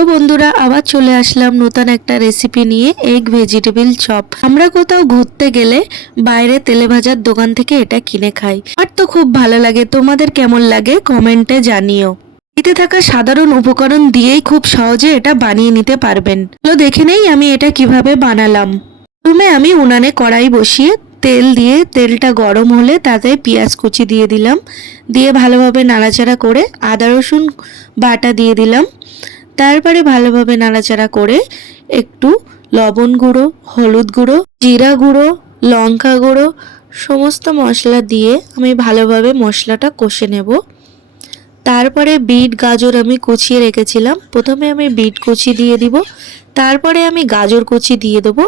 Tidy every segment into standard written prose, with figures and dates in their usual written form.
তো বন্ধুরা আবার চলে আসলাম নতুন একটা রেসিপি নিয়ে, এগ ভেজিটেবল চপ। আমরা কোথাও ঘুরতে গেলে বাইরে তেলে ভাজার দোকান থেকে এটা কিনে খাই, আর তো খুব ভালো লাগে। তোমাদের কেমন লাগে কমেন্টে জানিও। এতে থাকা সাধারণ উপকরণ দিয়েই খুব সহজে এটা বানিয়ে নিতে পারবেন। তো দেখে নেই আমি এটা কিভাবে বানালাম। প্রথমে আমি উনানে কড়াই বসিয়ে তেল দিয়ে, তেলটা গরম হলে তাতে পেঁয়াজ কুচি দিয়ে দিলাম, দিয়ে ভালোভাবে নাড়াচাড়া করে আদা রসুন বাটা দিয়ে দিলাম। তারপরে ভালোভাবে নাড়াচাড়া করে একটু লবণ গুঁড়ো, হলুদ গুঁড়ো, জিরা গুঁড়ো, লঙ্কা গুঁড়ো সমস্ত মশলা দিয়ে আমি ভালোভাবে মশলাটা কষে নেব। তারপরে বিট গাজর আমি কুচিয়ে রেখেছিলাম, প্রথমে আমি বিট কুচি দিয়ে দিব, তারপরে আমি গাজর কুচি দিয়ে দেবো,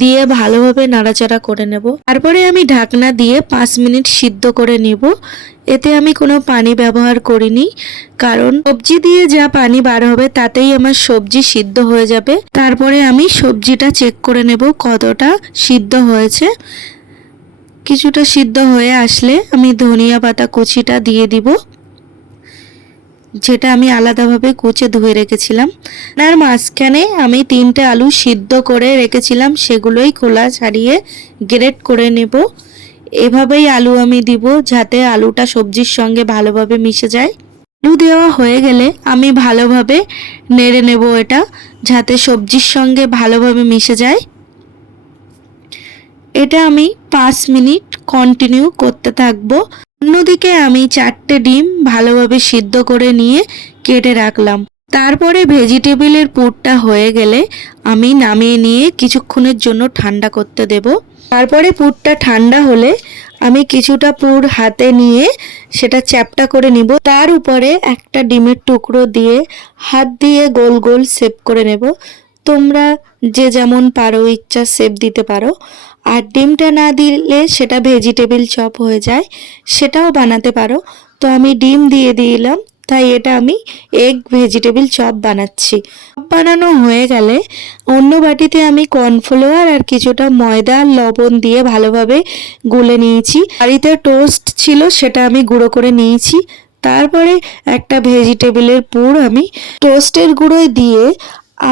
দিয়ে ভালোভাবে নাড়াচাড়া করে নেব। তারপরে আমি ঢাকনা দিয়ে 5 মিনিট সিদ্ধ করে নেব। এতে আমি কোনো পানি ব্যবহার করিনি, কারণ সবজি দিয়ে যা পানি বার হবে তাতেই আমার সবজি সিদ্ধ হয়ে যাবে। তারপরে আমি সবজিটা চেক করে নেব কতটা সিদ্ধ হয়েছে। কিছুটা সিদ্ধ হয়ে আসলে আমি ধনিয়া পাতা কুচিটা দিয়ে দিব, যেটা আমি আলাদাভাবে কুচে ধুয়ে রেখেছিলাম। আর মাঝখানে আমি 3টে আলু সিদ্ধ করে রেখেছিলাম, সেগুলোই খোলা ছাড়িয়ে গ্রেট করে নেব। এভাবেই আলু আমি দিব, যাতে আলুটা সবজির সঙ্গে ভালোভাবে মিশে যায়। আলু দেওয়া হয়ে গেলে আমি ভালোভাবে নেড়ে নেব এটা, যাতে সবজির সঙ্গে ভালোভাবে মিশে যায়। এটা আমি 5 মিনিট কন্টিনিউ করতে থাকবো। অন্যদিকে আমি 4টে ডিম ভালোভাবে সিদ্ধ করে নিয়ে কেটে রাখলাম। তারপরে ভেজিটেবলের পুরটা হয়ে গেলে আমি নামিয়ে নিয়ে কিছুক্ষণের জন্য ঠান্ডা করতে দেব। তারপরে পুরটা ঠান্ডা হলে আমি কিছুটা পুর হাতে নিয়ে সেটা চ্যাপটা করে নিব। তার উপরে একটা ডিমের টুকরো দিয়ে হাত দিয়ে গোল গোল শেপ করে নেব। তোমরা যে যেমন পারো ইচ্ছা শেপ দিতে পারো। আর ডিমটা না দিলে সেটা ভেজিটেবল চপ হয়ে যায়, সেটাও বানাতে পারো। তো আমি ডিম দিয়ে দিলাম, তাই এটা আমি এগ ভেজিটেবল চপ বানাচ্ছি। চপ বানানো হয়ে গেলে অন্য বাটিতে আমি কর্নফ্লাওয়ার আর কিছুটা ময়দা লবণ দিয়ে ভালোভাবে গুলে নিয়েছি। বাড়িতে টোস্ট ছিল, সেটা আমি গুঁড়ো করে নিয়েছি। তারপরে একটা ভেজিটেবলের পুর আমি টোস্টের গুঁড়োয় দিয়ে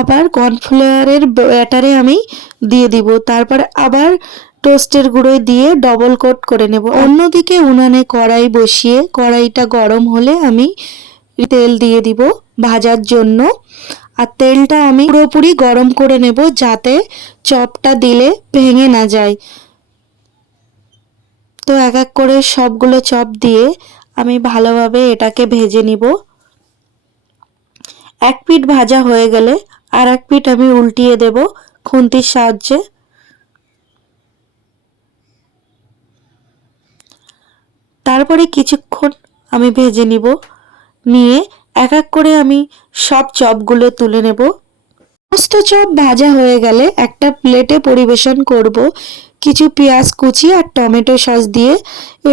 আবার কর্নফ্লাওয়ারের ব্যাটারে আমি দিয়ে দিব। তারপর আবার টোস্টের গুঁড়োয় দিয়ে ডবল কোট করে নেব। অন্যদিকে উনানে কড়াই বসিয়ে কড়াইটা গরম হলে আমি তেল দিয়ে দিব ভাজার জন্য। আর তেলটা আমি পুরোপুরি গরম করে নেব, যাতে চপটা দিলে ভেঙে না যায়। তো এক এক করে সবগুলো চপ দিয়ে আমি ভালোভাবে এটাকে ভেজে নিব। এক পিঠ ভাজা হয়ে গেলে আর এক পিঠ আমি উল্টিয়ে দেব খুন্তির সাহায্যে। তারপরে কিছুক্ষণ আমি ভেজে নিব, নিয়ে এক এক করে আমি সব চপগুলো তুলে নেব। সমস্ত চপ ভাজা হয়ে গেলে একটা প্লেটে পরিবেশন করব কিছু পেঁয়াজ কুচি আর টমেটো সস দিয়ে।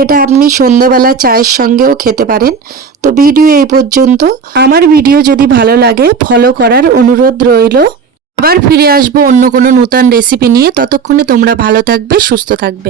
এটা আপনি সন্ধ্যাবেলা চায়ের সঙ্গেও খেতে পারেন। তো ভিডিও এই পর্যন্ত। আমার ভিডিও যদি ভালো লাগে ফলো করার অনুরোধ রইল। আবার ফিরে আসবো অন্য কোনো নতুন রেসিপি নিয়ে। ততক্ষণে তোমরা ভালো থাকবে, সুস্থ থাকবে।